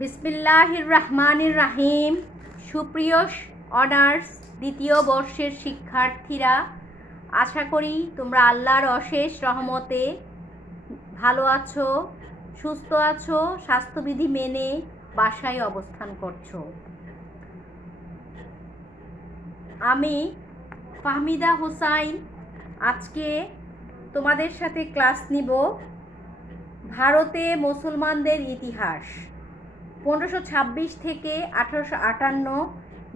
বিসমিল্লাহির রহমানির রাহিম। সুপ্রিয় অনার্স দ্বিতীয় বর্ষের শিক্ষার্থীরা, আশা করি তোমরা আল্লাহর অশেষ রহমতে ভালো আছো, সুস্থ আছো, স্বাস্থ্যবিধি মেনে বাসায় অবস্থান করছো। আমি ফাহমিদা হোসাইন আজকে তোমাদের সাথে ক্লাস নিব ভারতে মুসলমানদের ইতিহাস 1526 থেকে 1858,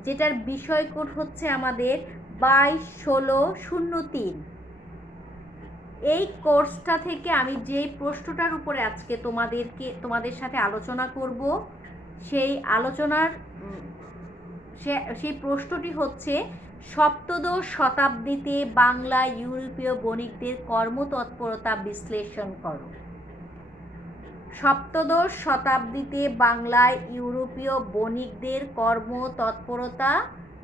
যেটার বিষয় কোড হচ্ছে আমাদের 22-16-03। এই কোর্সটা থেকে আমি যেই প্রশ্নটার উপরে আজকে তোমাদের সাথে আলোচনা করব, সেই আলোচনার সেই প্রশ্নটি হচ্ছে সপ্তদশ শতাব্দীতে বাংলা ইউরোপীয় বণিকদের কর্মতৎপরতা বিশ্লেষণ করো। সপ্তদশ শতাব্দীতে বাংলায় ইউরোপীয় বণিকদের কর্মতৎপরতা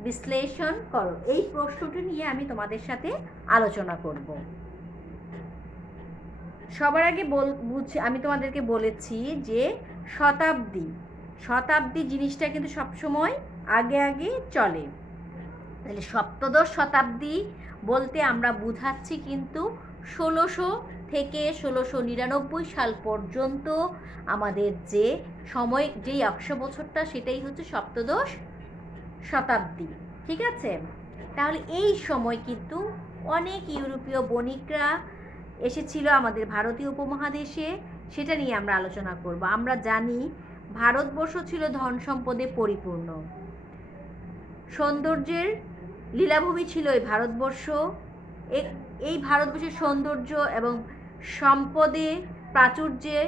বিশ্লেষণ করো। এই প্রশ্নটি নিয়ে আমি তোমাদের সাথে আলোচনা করব। সবার আগে আমি তোমাদেরকে বলেছি যে শতাব্দী জিনিসটা কিন্তু সবসময় আগে আগে চলে। তাহলে সপ্তদশ শতাব্দী বলতে আমরা বুঝাচ্ছি কিন্তু 1600 থেকে 1699 সাল পর্যন্ত আমাদের যে সময়, যেই 100 বছরটা, সেটাই হচ্ছে সপ্তদশ শতাব্দী। ঠিক আছে? তাহলে এই সময় কিন্তু অনেক ইউরোপীয় বণিকরা এসেছিল আমাদের ভারতীয় উপমহাদেশে, সেটা নিয়ে আমরা আলোচনা করব। আমরা জানি ভারতবর্ষ ছিল ধন সম্পদে পরিপূর্ণ, সৌন্দর্যের লীলাভূমি ছিল এই ভারতবর্ষ। এই ভারতবর্ষের সৌন্দর্য এবং সম্পদে প্রাচুর্যে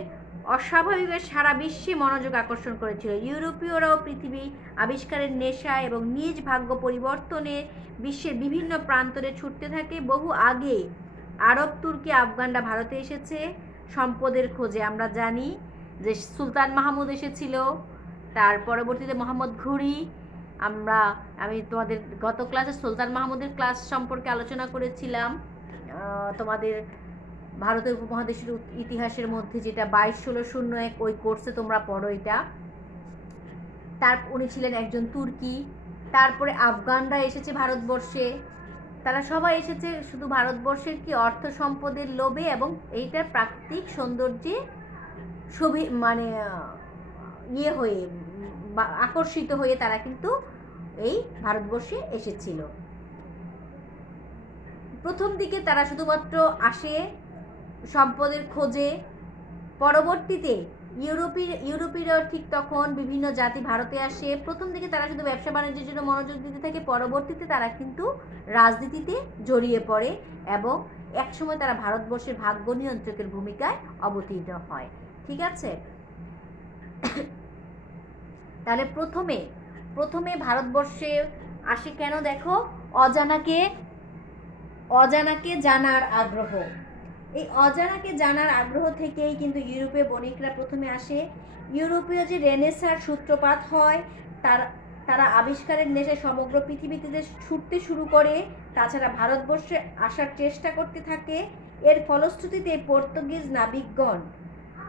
অস্বাভাবিকভাবে সারা বিশ্বে মনোযোগ আকর্ষণ করেছিল। ইউরোপীয়রাও পৃথিবী আবিষ্কারের নেশা এবং নিজ ভাগ্য পরিবর্তনে বিশ্বের বিভিন্ন প্রান্তরে ছুটতে থাকে। বহু আগে আরব, তুর্কি, আফগানরা ভারতে এসেছে সম্পদের খোঁজে। আমরা জানি যে সুলতান মাহমুদ এসেছিল, তার পরবর্তীতে মোহাম্মদ ঘুরি। আমি তোমাদের গত ক্লাসে সুলতান মাহমুদের ক্লাস সম্পর্কে আলোচনা করেছিলাম, তোমাদের ভারতের উপমহাদেশের ইতিহাসের মধ্যে, যেটা 22-16-01 ওই কোর্সে তোমরা পড়ো এটা। উনি ছিলেন একজন তুর্কি। তারপরে আফগানরা এসেছে ভারতবর্ষে। তারা সবাই এসেছে শুধু ভারতবর্ষের কি অর্থ সম্পদের লোভে এবং এইটার প্রাকৃতিক সৌন্দর্যে হয়ে আকর্ষিত হয়ে তারা কিন্তু এই ভারতবর্ষে এসেছিল। প্রথম দিকে তারা শুধুমাত্র আসে সম্পদের খোঁজে। পরবর্তীতে ইউরোপীয়রাও ঠিক তখন বিভিন্ন জাতি ভারতে আসে। প্রথম দিকে তারা শুধু ব্যবসা বাণিজ্যের জন্য মনোযোগ দিতে থাকে, পরবর্তীতে তারা কিন্তু রাজনীতিতে জড়িয়ে পড়ে এবং একসময় তারা ভারতবর্ষের ভাগ্য নিয়ন্ত্রকের ভূমিকায় অবতীর্ণ হয়। ঠিক আছে? তাহলে প্রথমে ভারতবর্ষে আসে কেন? দেখো, অজানাকে জানার আগ্রহ। এই অজানাকে জানার আগ্রহ থেকেই কিন্তু ইউরোপীয় বণিকরা প্রথমে আসে। ইউরোপীয় যে রেনেসাঁর সূত্রপাত হয়, তারা আবিষ্কারের নেশায় সমগ্র পৃথিবীতে ছুটতে শুরু করে। তাছাড়া ভারতবর্ষে আসার চেষ্টা করতে থাকে। এর ফলশ্রুতিতে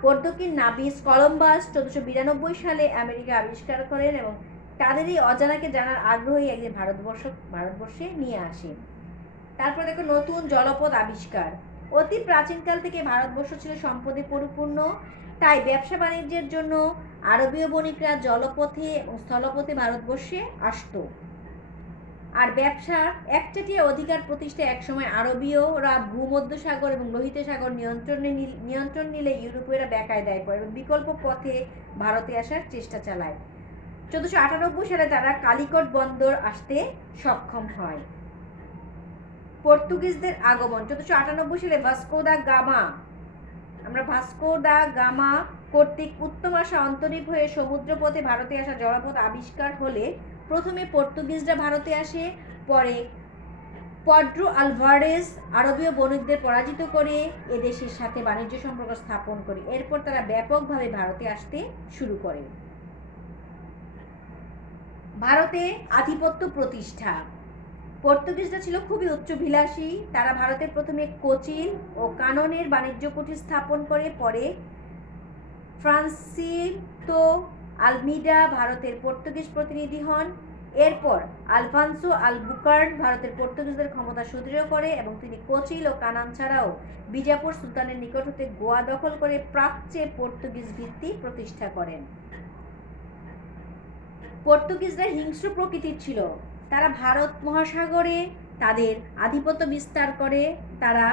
পর্তুগিজ কলম্বাস 1492 সালে আমেরিকা আবিষ্কার করেন এবং তাদের এই অজানাকে জানার আগ্রহই একদিন ভারতবর্ষে নিয়ে আসে। তারপর দেখো, নতুন জলপথ আবিষ্কার। অতি প্রাচীনকাল থেকে ভারতবর্ষ ছিল সম্পদে পরিপূর্ণ, তাই ব্যবসা বাণিজ্যের জন্য আরবীয় বণিকরা জলপথে এবং স্থলপথে ভারতবর্ষে আসতো। আর ব্যবসার একচেটিয়া অধিকার প্রতিষ্ঠা একসময় আরবীয়রা ভূমধ্যসাগর এবং লোহিত সাগর নিয়ন্ত্রণ নিলে ইউরোপীয়রা বেকায়দায় পড়ে এবং বিকল্প পথে ভারতে আসার চেষ্টা চালায়। 1498 সালে তারা কালিকট বন্দর আসতে সক্ষম হয়। পর্তুগিজদের আগমন 1498 সালে ভাস্কো দা গামা কর্তৃক উত্তম আশা অন্তরীপ হয়ে সমুদ্রপথে ভারতে আসা জলপথ আবিষ্কার হলে প্রথমে পর্তুগিজরা ভারতে আসে, পরে পেড্রো আলভারেজ আরবীয় বণিকদের পরাজিত করে এদেশের সাথে বাণিজ্য সম্পর্ক স্থাপন করে। এরপর তারা ব্যাপকভাবে ভারতে আসতে শুরু করে। ভারতে আধিপত্য প্রতিষ্ঠা। পর্তুগিজরা ছিল খুবই উচ্চভিলাষী। তারা ভারতে প্রথমে কোচিন ও কাননের বাণিজ্য কুটির স্থাপন করে, পরে ফ্রান্সিতো আলমিডা ভারতের পর্তুগিজ প্রতিনিধি হন। এরপর আলফানসো আলবুকার্ক ভারতের পর্তুগিজদের ক্ষমতা সুদৃঢ় করে এবং তিনি কোচিল ও কানান ছাড়াও বিজাপুর সুলতানের নিকট হতে গোয়া দখল করে প্রাচ্যে পর্তুগিজ ভিত্তি প্রতিষ্ঠা করেন। পর্তুগিজরা হিংস্র প্রকৃতির ছিল। তারা ভারত মহাসাগরে তাদের আধিপত্য বিস্তার করে। তারা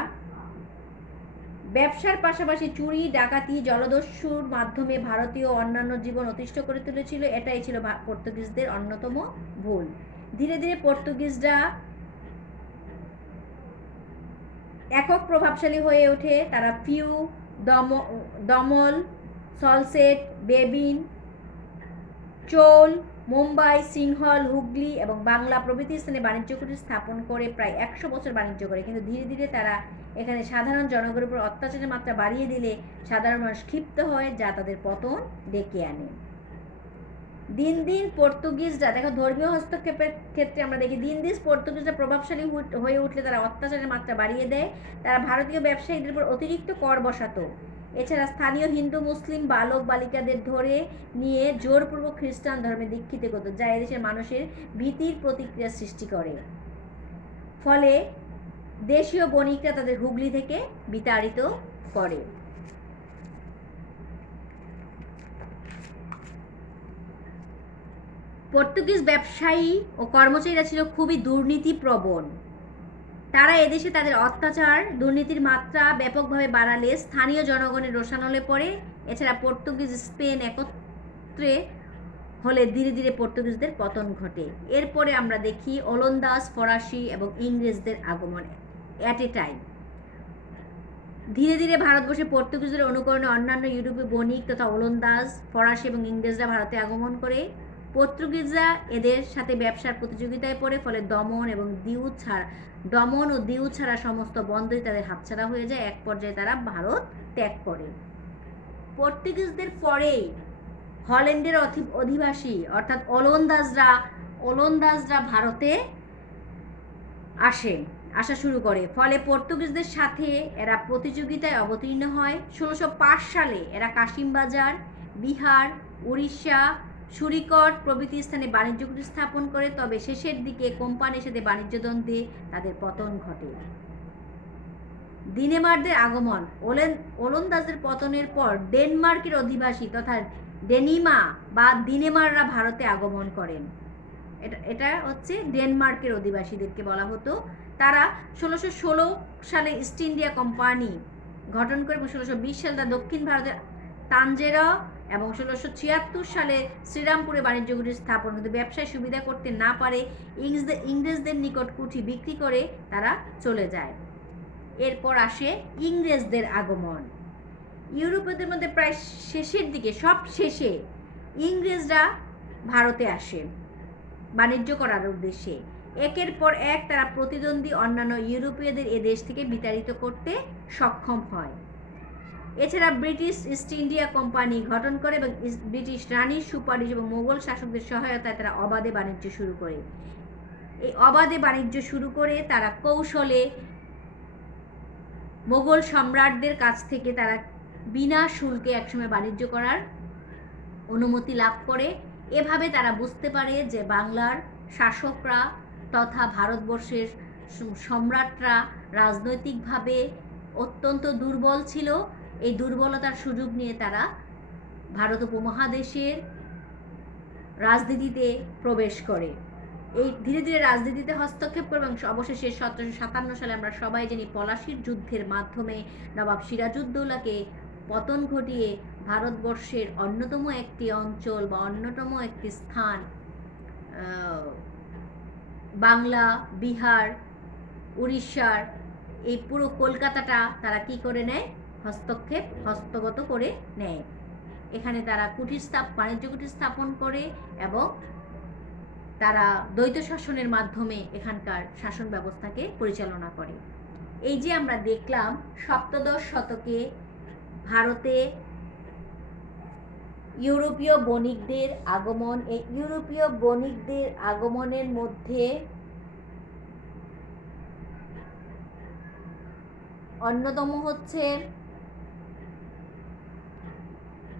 ব্যবসার পাশাপাশি চুরি, ডাকাতি, জলদস্যুর মাধ্যমে ভারতীয় অন্যান্য জীবন অতিষ্ঠ করে তুলেছিল। এটাই ছিল পর্তুগিজদের অন্যতম ভুল। ধীরে ধীরে পর্তুগিজরা একক প্রভাবশালী হয়ে ওঠে। তারা ফিউ, দমল, সলসেট, বেবিন, চোল, মুম্বাই, সিংহল, হুগলি এবং বাংলা প্রভৃতি স্থানে বাণিজ্য কুটির স্থাপন করে প্রায় 100 বছর বাণিজ্য করে। কিন্তু ধীরে ধীরে তারা এখানে সাধারণ জনগণের উপর অত্যাচারের মাত্রা বাড়িয়ে দিলে সাধারণ মানুষ ক্ষিপ্ত হয়, যা তাদের পতন ডেকে আনে। দিন দিন পর্তুগিজরা, দেখো ধর্মীয় হস্তক্ষেপের ক্ষেত্রে আমরা দেখি দিন দিন পর্তুগিজরা প্রভাবশালী হয়ে উঠলে তারা অত্যাচারের মাত্রা বাড়িয়ে দেয়। তারা ভারতীয় ব্যবসায়ীদের উপর অতিরিক্ত কর বসাতো। এছাড়া স্থানীয় হিন্দু মুসলিম বালক বালিকাদের ধরে নিয়ে জোরপূর্বক খ্রিস্টান ধর্মে দীক্ষিত করত, যা এদেশের মানুষের ভীতির প্রতিক্রিয়া সৃষ্টি করে। ফলে দেশীয় বণিকরা তাদের হুগলি থেকে বিতাড়িত করে। পর্তুগিজ ব্যবসায়ী ও কর্মচারীরা ছিল খুবই দুর্নীতিপ্রবণ। তারা এদেশে তাদের অত্যাচার দুর্নীতির মাত্রা ব্যাপকভাবে বাড়ালে স্থানীয় জনগণের রোষানলে পড়ে। এছাড়া পর্তুগিজ স্পেন একত্রে হলে ধীরে ধীরে পর্তুগিজদের পতন ঘটে। এরপরে আমরা দেখি ওলন্দাজ, ফরাসি এবং ইংরেজদের আগমন অ্যাট এ টাইম। ধীরে ধীরে ভারতবর্ষে পর্তুগিজদের অনুকরণে অন্যান্য ইউরোপীয় বণিক তথা ওলন্দাজ, ফরাসি এবং ইংরেজরা ভারতে আগমন করে। পর্তুগিজরা এদের সাথে ব্যবসার প্রতিযোগিতায় পড়ে, ফলে দমন ও দিউ ছাড়া সমস্ত বন্দরই তাদের হাতছাড়া হয়ে যায়। এক পর্যায়ে তারা ভারত ত্যাগ করে। পর্তুগিজদের পরেই হল্যান্ডের অধিবাসী অর্থাৎ ওলন্দাজরা ভারতে আসা শুরু করে। ফলে পর্তুগিজদের সাথে এরা প্রতিযোগিতায় অবতীর্ণ হয়। 1605 সালে এরা কাশিমবাজার, বিহার, উড়িষ্যা, সুরিকট প্রভৃতি স্থানে বাণিজ্য কুটির স্থাপন করে। তবে শেষের দিকে কোম্পানির সাথে বাণিজ্য দ্বন্দ্বে তাদের পতন ঘটে। ডেনমার্কদের আগমন। ওলন্দাজদের পতনের পর ডেনমার্কের অধিবাসী তথা ডেনিমা বা দিনেমাররা ভারতে আগমন করেন। এটা হচ্ছে ডেনমার্কের অধিবাসীদেরকে বলা হতো। তারা 1616 সালে ইস্ট ইন্ডিয়া কোম্পানি গঠন করে এবং 1620 সালে তারা দক্ষিণ ভারতের তাঞ্জেরা এবং 1676 সালে শ্রীরামপুরে বাণিজ্য কুটির স্থাপন, কিন্তু ব্যবসায় সুবিধা করতে না পারে ইংরেজদের নিকট কুঠি বিক্রি করে তারা চলে যায়। এরপর আসে ইংরেজদের আগমন। ইউরোপীয়দের মধ্যে প্রায় শেষের দিকে, সব শেষে ইংরেজরা ভারতে আসে বাণিজ্য করার উদ্দেশ্যে। একের পর এক তারা প্রতিদ্বন্দ্বী অন্যান্য ইউরোপীয়দের এ দেশ থেকে বিতাড়িত করতে সক্ষম হয়। এছাড়া ব্রিটিশ ইস্ট ইন্ডিয়া কোম্পানি গঠন করে এবং ব্রিটিশ রানীর সুপারিশ এবং মোগল শাসকদের সহায়তায় তারা অবাধে বাণিজ্য শুরু করে। এই অবাধে বাণিজ্য শুরু করে তারা কৌশলে মোগল সম্রাটদের কাছ থেকে তারা বিনা শুল্কে একসময় বাণিজ্য করার অনুমতি লাভ করে। এভাবে তারা বুঝতে পারে যে বাংলার শাসকরা তথা ভারতবর্ষের সম্রাটরা রাজনৈতিকভাবে অত্যন্ত দুর্বল ছিল। এই দুর্বলতার সুযোগ নিয়ে তারা ভারত উপমহাদেশের রাজনীতিতে প্রবেশ করে। এই ধীরে ধীরে রাজনীতিতে হস্তক্ষেপ করে এবং অবশেষে 1757 সালে আমরা সবাই জানি পলাশির যুদ্ধের মাধ্যমে নবাব সিরাজউদ্দৌলাকে পতন ঘটিয়ে ভারতবর্ষের অন্যতম একটি অঞ্চল বা অন্যতম একটি স্থান বাংলা, বিহার, উড়িষ্যার এই পুরো কলকাতাটা তারা কি করে নেয়, হস্তগত করে নেয়। এখানে তারা বাণিজ্য কুটির স্থাপন করে এবং তারা দ্বৈত শাসনের মাধ্যমে এখানকার শাসন ব্যবস্থাকে পরিচালনা করে। এই যে আমরা দেখলাম সপ্তদশ শতকে ভারতে ইউরোপীয় বণিকদের আগমন। এই ইউরোপীয় বণিকদের আগমনের মধ্যে অন্যতম হচ্ছে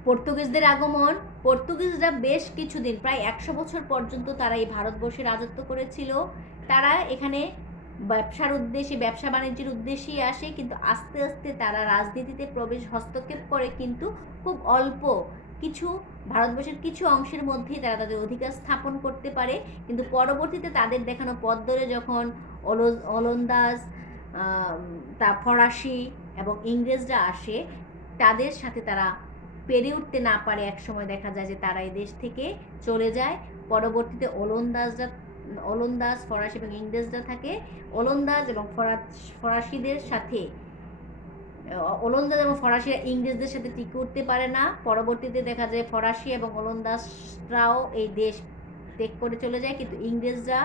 পর্তুগিজদের আগমন, পর্তুগিজরা বেশ কিছুদিন প্রায় 100 বছর পর্যন্ত তারা এই ভারতবর্ষে রাজত্ব করেছিল। তারা এখানে ব্যবসার উদ্দেশ্যে, ব্যবসা বাণিজ্যের উদ্দেশ্যেই আসে, কিন্তু আস্তে আস্তে তারা রাজনীতিতে প্রবেশ হস্তক্ষেপ করে, কিন্তু খুব অল্প কিছু ভারতবর্ষের কিছু অংশের মধ্যেই তারা তাদের অধিকার স্থাপন করতে পারে। কিন্তু পরবর্তীতে তাদের দেখানো পথ ধরে যখন ওলন্দাজ, তা ফরাসি এবং ইংরেজরা আসে, তাদের সাথে তারা পেরে উঠতে না পারে। এক সময় দেখা যায় যে তারা এই দেশ থেকে চলে যায়। পরবর্তীতে ওলন্দাজ, ফরাসি এবং ইংরেজরা থাকে। ওলন্দাজ এবং ফরাসিদের সাথে ওলন্দাজ এবং ফরাসিরা ইংরেজদের সাথে টিকে উঠতে পারে না। পরবর্তীতে দেখা যায় ফরাসি এবং ওলন্দাজরাও এই দেশ ত্যাগ করে চলে যায়, কিন্তু ইংরেজরা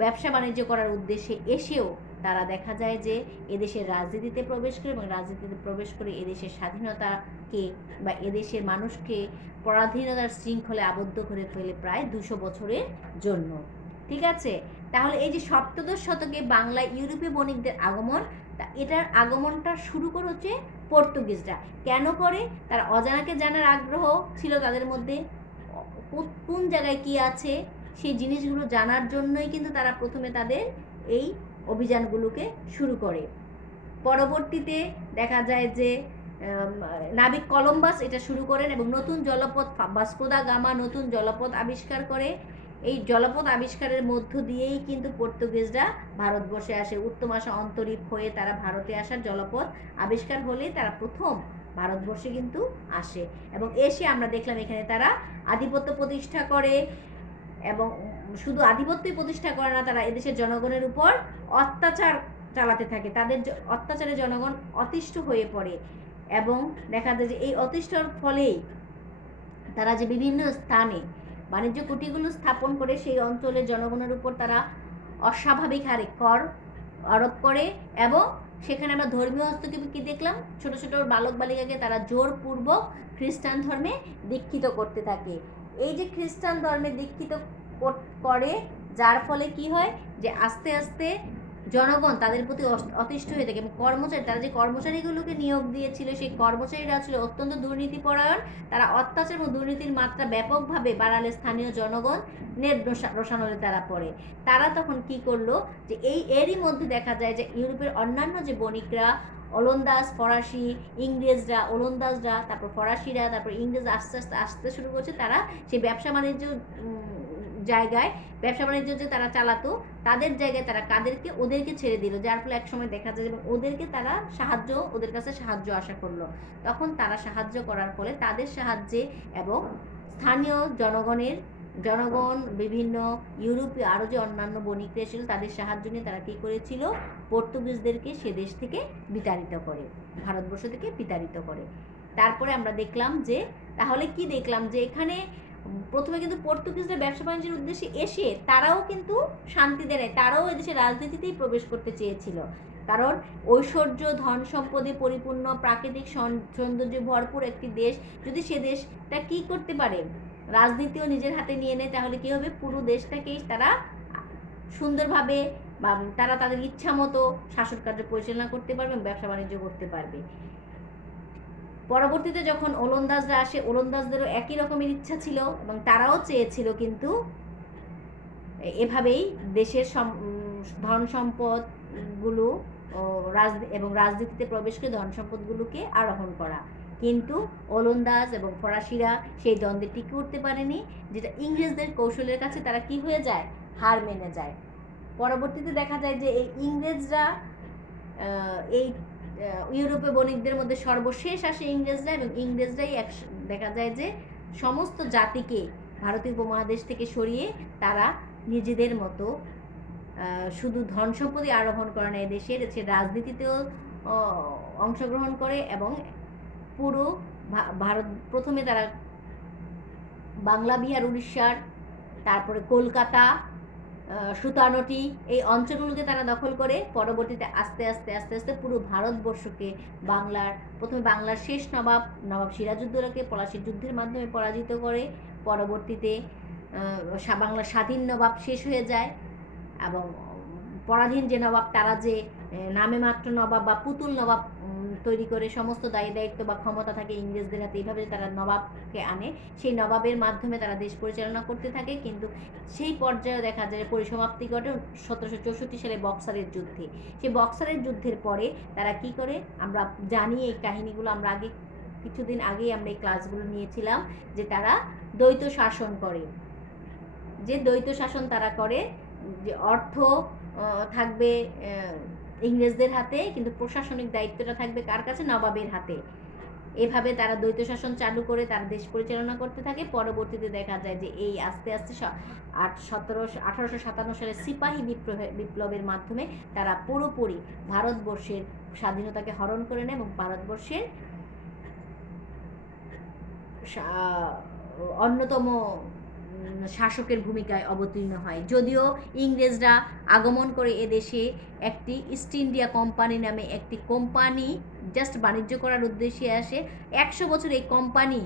ব্যবসা বাণিজ্য করার উদ্দেশ্যে এসেও তারা দেখা যায় যে এদেশের রাজনীতিতে প্রবেশ করে, এবং রাজনীতিতে প্রবেশ করে এদেশের স্বাধীনতাকে বা এদেশের মানুষকে পরাধীনতার শৃঙ্খলে আবদ্ধ করে ফেলে প্রায় 200 বছরের জন্য। ঠিক আছে, তাহলে এই যে সপ্তদশ শতকে বাংলায় ইউরোপীয় বণিকদের আগমন, তা এটার আগমনটা শুরু করে হচ্ছে পর্তুগিজরা। কেন করে? তারা অজানাকে জানার আগ্রহ ছিল তাদের মধ্যে, কোন জায়গায় কি আছে সেই জিনিসগুলো জানার জন্যই কিন্তু তারা প্রথমে তাদের এই অভিযানগুলোকে শুরু করে। পরবর্তীতে দেখা যায় যে নাবিক কলম্বাস এটা শুরু করেন এবং নতুন জলপথ ভাস্কো দা গামা নতুন জলপথ আবিষ্কার করে। এই জলপথ আবিষ্কারের মধ্য দিয়েই কিন্তু পর্তুগিজরা ভারতবর্ষে আসে। উত্তম আশা অন্তরীপ হয়ে তারা ভারতে আসার জলপথ আবিষ্কার হলে তারা প্রথম ভারতবর্ষে কিন্তু আসে, এবং এসে আমরা দেখলাম এখানে তারা আধিপত্য প্রতিষ্ঠা করে, এবং শুধু আধিপত্যই প্রতিষ্ঠা করে না, তারা এদেশের জনগণের উপর অত্যাচার চালাতে থাকে। তাদের অত্যাচারে জনগণ অতিষ্ঠ হয়ে পড়ে, এবং দেখা যায় যে এই অতিষ্ঠর ফলেই তারা যে বিভিন্ন স্থানে বাণিজ্য কুটিগুলো স্থাপন করে সেই অঞ্চলের জনগণের উপর তারা অস্বাভাবিক হারে কর আরোপ করে, এবং সেখানে আমরা ধর্মীয় হস্তক্ষেপে কী দেখলাম, ছোট ছোট বালক বালিকাকে তারা জোরপূর্বক খ্রিস্টান ধর্মে দীক্ষিত করতে থাকে। এই যে খ্রিস্টান ধর্মে দীক্ষিত করে, যার ফলে কি হয় যে আস্তে আস্তে জনগণ তাদের প্রতি অতিষ্ঠ হয়ে থাকে, এবং তারা যে কর্মচারীগুলোকে নিয়োগ দিয়েছিল সেই কর্মচারীরা ছিল অত্যন্ত দুর্নীতিপরায়ণ। তারা অত্যাচার এবং দুর্নীতির মাত্রা ব্যাপকভাবে বাড়ালে স্থানীয় জনগণের রোষানলে তারা পড়ে। তারা তখন কি করলো যে এরই মধ্যে দেখা যায় যে ইউরোপের অন্যান্য যে বণিকরা, ওলন্দাজ, ফরাসি, ইংরেজরা, ওলন্দাজরা, তারপর ফরাসিরা, তারপর ইংরেজ আস্তে আস্তে আসতে শুরু করছে। তারা সেই ব্যবসা বাণিজ্য জায়গায় ব্যবসা বাণিজ্য যে তারা চালাতো, তাদের জায়গায় তারা ওদেরকে ছেড়ে দিল, যার ফলে একসময় দেখা যায় এবং ওদের কাছে সাহায্য আশা করলো। তখন তারা সাহায্য করার ফলে তাদের সাহায্যে এবং স্থানীয় জনগণ বিভিন্ন ইউরোপীয় আরও যে অন্যান্য বণিকরা ছিল তাদের সাহায্য নিয়ে তারা কী করেছিল, পর্তুগিজদেরকে সে দেশ থেকে বিতাড়িত করে, ভারতবর্ষ থেকে বিতাড়িত করে। তারপরে আমরা দেখলাম যে তাহলে কি দেখলাম যে এখানে প্রথমে কিন্তু পর্তুগিজরা ব্যবসা বাণিজ্যের উদ্দেশ্যে এসে তারাও কিন্তু শান্তি দেয় নাই, তারাও এদেশের রাজনীতিতেই প্রবেশ করতে চেয়েছিল। কারণ ঐশ্বর্য, ধন সম্পদে পরিপূর্ণ, প্রাকৃতিক সৌন্দর্যে ভরপুর একটি দেশ যদি সে দেশটা কী করতে পারে, রাজনীতিও নিজের হাতে নিয়ে নেয়, তাহলে কী হবে, পুরো দেশটাকেই তারা সুন্দরভাবে বা তারা তাদের ইচ্ছা মতো শাসন কার্য পরিচালনা করতে পারবে এবং ব্যবসা বাণিজ্য করতে পারবে। পরবর্তীতে যখন ওলন্দাজরা আসে, ওলন্দাজদেরও একই রকমের ইচ্ছা ছিল এবং তারাও চেয়েছিল কিন্তু এভাবেই দেশের ধন সম্পদগুলো এবং রাজনীতিতে প্রবেশ করে ধন সম্পদগুলোকে আরোহণ করা। কিন্তু ওলন্দাজ এবং ফরাসিরা সেই দ্বন্দ্বে টিকে উঠতে পারেনি, যেটা ইংরেজদের কৌশলের কাছে তারা কি হয়ে যায়, হার মেনে যায়। পরবর্তীতে দেখা যায় যে এই ইংরেজরা এই ইউরোপে বণিকদের মধ্যে সর্বশেষ আসে ইংরেজরা, এবং ইংরেজরাই দেখা যায় যে সমস্ত জাতিকে ভারতীয় উপমহাদেশ থেকে সরিয়ে তারা নিজেদের মতো শুধু ধন সম্পদই আরোহণ করে না, দেশের রাজনীতিতেও অংশগ্রহণ করে, এবং পুরো ভারত প্রথমে তারা বাংলা, বিহার, উড়িষ্যার, তারপরে কলকাতা, সুতানটি এই অঞ্চলগুলোকে তারা দখল করে। পরবর্তীতে আস্তে আস্তে আস্তে আস্তে পুরো ভারতবর্ষকে প্রথমে বাংলার শেষ নবাব সিরাজউদ্দৌলাকে পলাশির যুদ্ধের মাধ্যমে পরাজিত করে। পরবর্তীতে বাংলার স্বাধীন নবাব শেষ হয়ে যায়, এবং পরাধীন যে নবাব তারা যে নামে মাত্র নবাব বা পুতুল নবাব তৈরি করে সমস্ত দায়ী দায়িত্ব বা ক্ষমতা থাকে ইংরেজদের হাতে, এইভাবে তারা নবাবকে আনে, সেই নবাবের মাধ্যমে তারা দেশ পরিচালনা করতে থাকে। কিন্তু সেই পর্যায়ে দেখা যায় পরিসমাপ্তি ঘটে 1764 সালে বক্সারের যুদ্ধে। সেই বক্সারের যুদ্ধের পরে তারা কি করে, আমরা জানি এই কাহিনীগুলো, আমরা কিছুদিন আগেই আমরা এই ক্লাসগুলো নিয়েছিলাম, যে তারা দ্বৈত শাসন করে। যে দ্বৈত শাসন তারা করে, যে অর্থ থাকবে ইংরেজদের হাতে, কিন্তু প্রশাসনিক দায়িত্বটা থাকবে কার কাছে, নবাবের হাতে। এভাবে তারা দ্বৈত শাসন চালু করে তারা দেশ পরিচালনা করতে থাকে। পরবর্তীতে দেখা যায় যে এই আস্তে আস্তে 1857 সালে সিপাহী বিপ্লবের মাধ্যমে তারা পুরোপুরি ভারতবর্ষের স্বাধীনতাকে হরণ করে নেয় এবং ভারতবর্ষের অন্যতম শাসকের ভূমিকায় অবতীর্ণ হয়। যদিও ইংরেজরা আগমন করে এদেশে একটি ইস্ট ইন্ডিয়া কোম্পানি নামে একটি কোম্পানি জাস্ট বাণিজ্য করার উদ্দেশ্যে আসে। 100 বছর এই কোম্পানি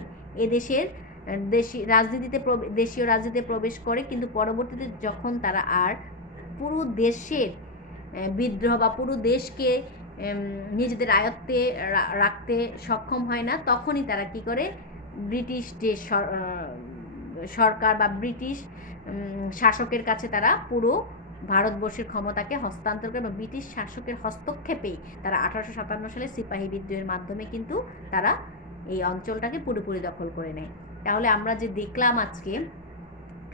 এদেশের দেশীয় রাজনীতিতে প্রবেশ করে, কিন্তু পরবর্তীতে যখন তারা আর পুরো দেশের বিদ্রোহ বা পুরো দেশকে নিজেদের আয়ত্তে রাখতে সক্ষম হয় না, তখনই তারা কি করে, ব্রিটিশ যে সরকার বা ব্রিটিশ শাসকের কাছে তারা পুরো ভারতবর্ষের ক্ষমতাকে হস্তান্তর করে, এবং ব্রিটিশ শাসকের হস্তক্ষেপেই তারা 1857 সালে সিপাহী বিদ্রোহের মাধ্যমে কিন্তু তারা এই অঞ্চলটাকে পুরোপুরি দখল করে নেয়। তাহলে আমরা যে দেখলাম আজকে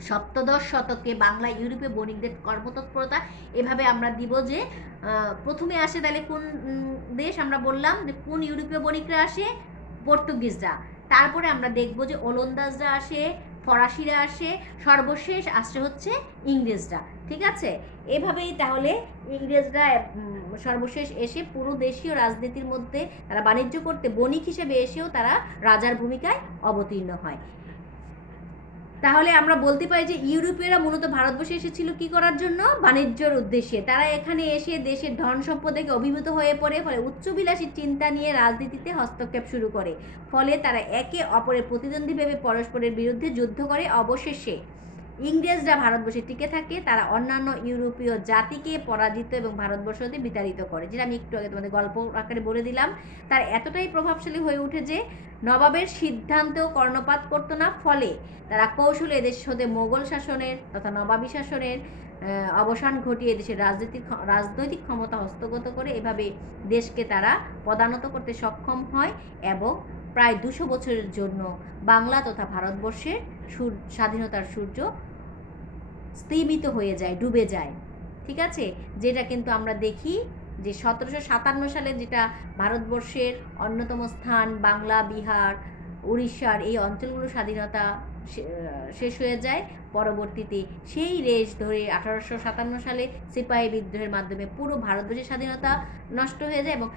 সপ্তদশ শতকে বাংলা ইউরোপীয় বণিকদের কর্মতৎপরতা, এভাবে আমরা দিব যে প্রথমে আসে তাহলে কোন দেশ, আমরা বললাম যে কোন ইউরোপীয় বণিকরা আসে, পর্তুগিজরা। তারপরে আমরা দেখব যে ওলন্দাজরা আসে, ফরাসিরা আসে, সর্বশেষ আসছে হচ্ছে ইংরেজরা। ঠিক আছে, এভাবেই তাহলে ইংরেজরা সর্বশেষ এসে পুরো দেশীয় রাজনীতির মধ্যে তারা বাণিজ্য করতে বণিক হিসেবে এসেও তারা রাজার ভূমিকায় অবতীর্ণ হয়। তাহলে আমরা বলতে পারি যে ইউরোপীয়রা মূলত ভারতবর্ষে এসেছিল কি করার জন্য, বাণিজ্যের উদ্দেশ্যে। তারা এখানে এসে দেশের ধন সম্পদ থেকে অভিভূত হয়ে পড়ে, ফলে উচ্চবিলাসী চিন্তা নিয়ে রাজনীতিতে হস্তক্ষেপ শুরু করে। ফলে তারা একে অপরের প্রতিদ্বন্দ্বী ভেবে পরস্পরের বিরুদ্ধে যুদ্ধ করে। অবশেষে ইংরেজরা ভারতবর্ষে টিকে থাকে। তারা অন্যান্য ইউরোপীয় জাতিকে পরাজিত এবং ভারতবর্ষ হতে বিতাড়িত করে, যেটা আমি একটু আগে তোমাদের গল্প আকারে বলে দিলাম। তার এতটাই প্রভাবশালী হয়ে ওঠে যে নবাবের সিদ্ধান্তেও কর্ণপাত করতো না। ফলে তারা কৌশলে এদেশ হতে মোগল শাসনের তথা নবাবী শাসনের অবসান ঘটিয়ে দেশের রাজনৈতিক ক্ষমতা হস্তগত করে। এভাবে দেশকে তারা পদানত করতে সক্ষম হয় এবং প্রায় 200 বছরের জন্য বাংলা তথা ভারতবর্ষের স্বাধীনতার সূর্য স্তম্ভিত হয়ে যায়, ডুবে যায়। ঠিক আছে, যেটা কিন্তু আমরা দেখি যে 1757 সালে যেটা ভারতবর্ষের অন্যতম স্থান বাংলা, বিহার, উড়িষ্যার এই অঞ্চলগুলো স্বাধীনতা শেষ হয়ে যায়। পরবর্তীতে সেই রেশ ধরে 1857 সালে সিপাহী বিদ্রোহের মাধ্যমে পুরো ভারতবর্ষের স্বাধীনতা নষ্ট হয়ে যায় এবং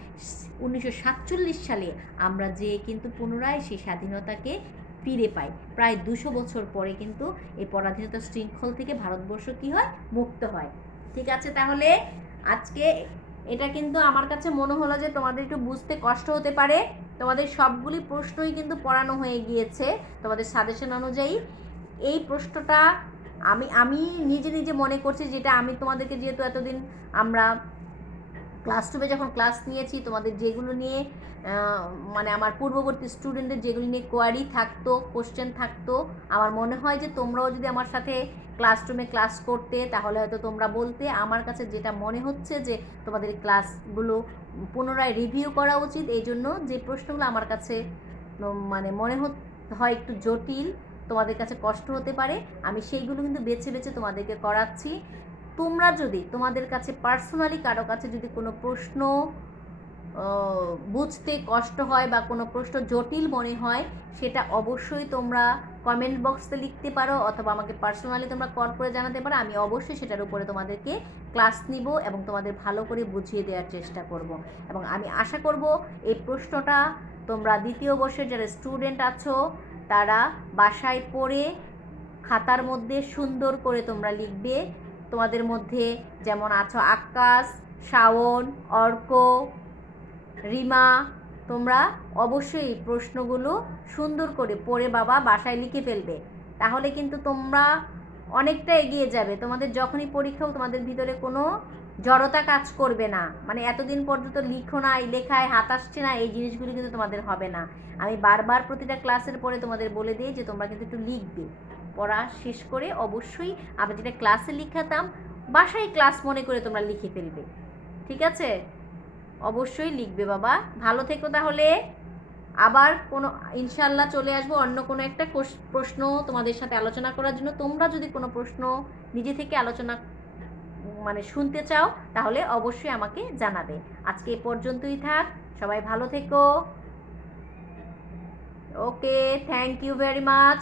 1947 সালে আমরা যে কিন্তু পুনরায় সেই স্বাধীনতাকে ফিরে পাই। প্রায় 200 বছর পরে কিন্তু এই পরাধীনতা শৃঙ্খল থেকে ভারতবর্ষ কি হয়, মুক্ত হয়। ঠিক আছে, তাহলে আজকে এটা কিন্তু আমার কাছে মনে হলো যে তোমাদের একটু বুঝতে কষ্ট হতে পারে। তোমাদের সবগুলি প্রশ্নই কিন্তু পড়ানো হয়ে গিয়েছে তোমাদের সাজেশন অনুযায়ী। এই প্রশ্নটা আমি নিজে মনে করছি, যেটা আমি তোমাদেরকে যেহেতু এতদিন আমরা ক্লাস 2 যখন ক্লাস নিয়েছি, তোমাদের যেগুলো নিয়ে মানে আমার পূর্ববর্তী স্টুডেন্টদের যেগুলো নিয়ে কোয়ারি থাকতো, কোশ্চেন থাকতো, আমার মনে হয় যে তোমরাও যদি আমার সাথে ক্লাসরুমে ক্লাস করতে, তাহলে হয়তো তোমরা বলতে। আমার কাছে যেটা মনে হচ্ছে যে তোমাদের ক্লাসগুলো পুনরায় রিভিউ করা উচিত। এই জন্য যে প্রশ্নগুলো আমার কাছে মানে মনে হয় একটু জটিল, তোমাদের কাছে কষ্ট হতে পারে, আমি সেইগুলো কিন্তু বেছে বেছে তোমাদেরকে করাচ্ছি। তোমরা যদি তোমাদের কাছে পার্সোনালি কারো কাছে যদি কোনো প্রশ্ন বুঝতে কষ্ট হয় বা কোনো প্রশ্ন জটিল মনে হয়, সেটা অবশ্যই তোমরা কমেন্ট বক্সে লিখতে পারো অথবা আমাকে পার্সোনালি তোমরা কল করে জানাতে পারো। আমি অবশ্যই সেটার উপরে তোমাদেরকে ক্লাস নিব এবং তোমাদের ভালো করে বুঝিয়ে দেওয়ার চেষ্টা করব। এবং আমি আশা করব এই প্রশ্নটা তোমরা দ্বিতীয় বর্ষের যারা স্টুডেন্ট আছো তারা বাসায় পড়ে খাতার মধ্যে সুন্দর করে তোমরা লিখবে। তোমাদের মধ্যে যেমন আছো আকাশ, শাওন, অর্ক, রিমা, তোমরা অবশ্যই প্রশ্নগুলো সুন্দর করে পড়ে বাবা বাসায় লিখে ফেলবে। তাহলে কিন্তু তোমরা অনেকটা এগিয়ে যাবে। তোমাদের যখনই পরীক্ষা হোক তোমাদের ভিতরে কোনো জড়তা কাজ করবে না, মানে এতদিন পর্যন্ত লিখো নাই, লেখায় হাত আসছে না, এই জিনিসগুলো কিন্তু তোমাদের হবে না। আমি বারবার প্রতিটা ক্লাসের পরে তোমাদের বলে দিই যে তোমরা কিন্তু একটু লিখবে, পড়া শেষ করে অবশ্যই আমি যেটা ক্লাসে লিখাতাম বাসায় ক্লাস মনে করে তোমরা লিখে ফেলবে, ঠিক আছে? অবশ্যই লিখবে বাবা। ভালো থেকো তাহলে। আবার কোনো ইনশাল্লাহ চলে আসবো অন্য কোনো একটা প্রশ্ন তোমাদের সাথে আলোচনা করার জন্য। তোমরা যদি কোনো প্রশ্ন নিজে থেকে আলোচনা মানে শুনতে চাও তাহলে অবশ্যই আমাকে জানাবে। আজকে এ পর্যন্তই থাক, সবাই ভালো থেকো। ওকে, থ্যাংক ইউ ভেরি মাচ।